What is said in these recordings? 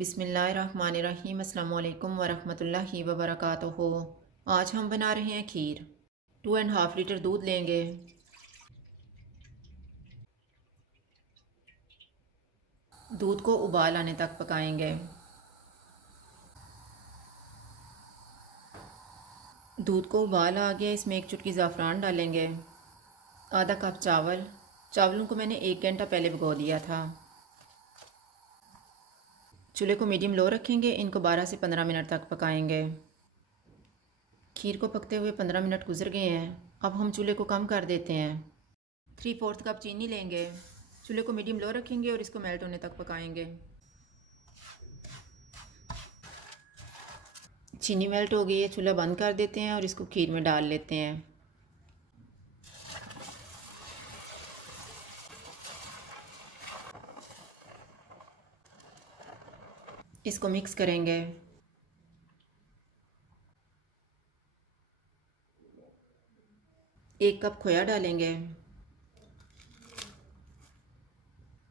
बिस्मिल्लाहिर्रहमानिर्रहीम। अस्सलाम वालेकुम वरहमतुल्लाहि वबरकातुहू। आज हम बना रहे हैं खीर। 2.5 लीटर दूध लेंगे। दूध को उबाल आने तक पकाएंगे। दूध को उबाल आ गया, इसमें 1 चुटकी ज़ाफ़रान डालेंगे। आधा कप चावल। चावलों को मैंने 1 घंटा पहले भिगो दिया था। चूल्हे को मीडियम लो रखेंगे। इनको 12 से 15 मिनट तक पकाएंगे। खीर को पकते हुए 15 मिनट गुजर गए हैं। अब हम चूल्हे को कम कर देते हैं। 3/4 कप चीनी लेंगे। चूल्हे को मीडियम लो रखेंगे और इसको मेल्ट होने तक पकाएंगे। चीनी मेल्ट हो गई है, चूल्हा बंद कर देते हैं और इसको खीर में डाल लेते हैं। इसको मिक्स करेंगे। एक कप खोया डालेंगे।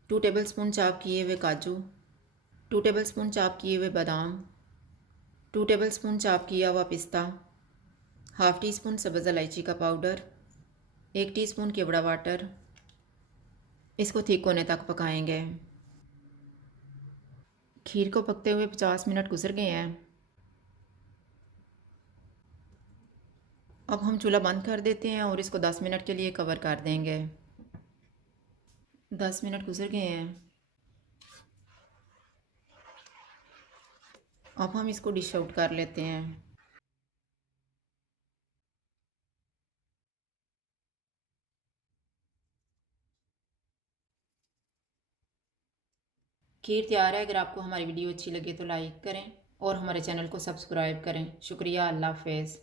2 टेबलस्पून चॉप किए हुए काजू, 2 टेबलस्पून चॉप किए हुए बादाम, 2 टेबलस्पून चॉप किया हुआ पिस्ता, हाफ़ टी स्पून सब्ज़ इलायची का पाउडर, 1 टीस्पून केवड़ा वाटर। इसको थिक होने तक पकाएंगे। खीर को पकते हुए 50 मिनट गुजर गए हैं। अब हम चूल्हा बंद कर देते हैं और इसको 10 मिनट के लिए कवर कर देंगे। 10 मिनट गुजर गए हैं। अब हम इसको डिश आउट कर लेते हैं। खीर तैयार है। अगर आपको हमारी वीडियो अच्छी लगे तो लाइक करें और हमारे चैनल को सब्सक्राइब करें। शुक्रिया। अल्लाह हाफ़िज़।